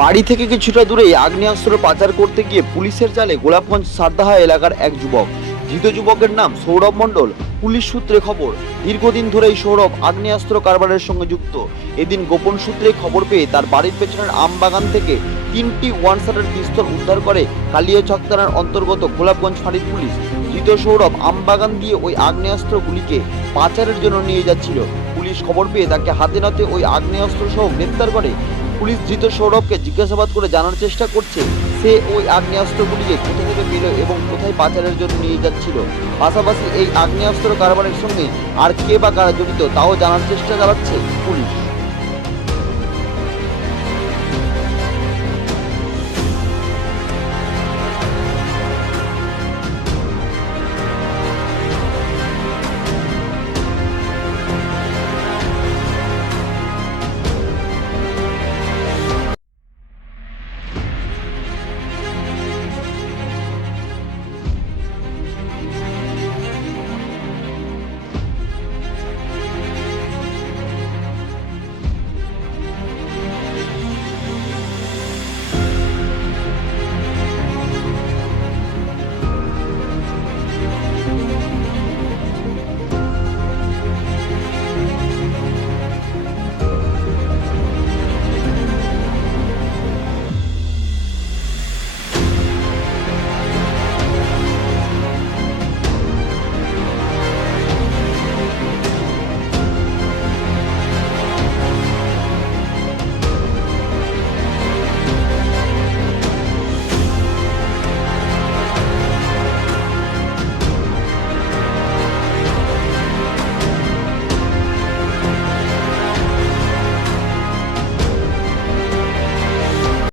বাড়ি থেকে কিছুটা দূরেই আগ্নেয়াস্ত্র পাচার করতে গিয়ে পুলিশের জালে গোলাপগঞ্জ সারদাহা এলাকার এক যুবক। ধৃত যুবকের নাম সৌরভ মণ্ডল। পুলিশ সূত্রে খবর, দীর্ঘদিন ধরেই সৌরভ আগ্নেয়াস্ত্র কারবারের সঙ্গে যুক্ত। এদিন গোপন সূত্রে খবর পেয়ে তার বাড়ির পেছনের আম বাগান থেকে তিনটি ওয়ান শাটার পিস্তল উদ্ধার করে কালিয়াচক থানার অন্তর্গত গোলাপগঞ্জ ফাঁড়ির পুলিশ। ধৃত সৌরভ আমবাগান দিয়ে ওই আগ্নেয়াস্ত্রগুলিকে পাচারের জন্য নিয়ে যাচ্ছিল। পুলিশ খবর পেয়ে তাকে হাতে নাতে ওই আগ্নেয়াস্ত্র সহ গ্রেপ্তার করে পুলিশ ধৃত সৌরভকে জিজ্ঞাসাবাদ করে জানার চেষ্টা করছে, সে ওই আগ্নেয়াস্ত্রগুলিকে কোথা থেকে পেল এবং কোথায় পাচারের জন্য নিয়ে যাচ্ছিল। পাশাপাশি এই আগ্নেয়াস্ত্র কারবারের সঙ্গে আর কে বা কারা জড়িত তাও জানার চেষ্টা চালাচ্ছে পুলিশ।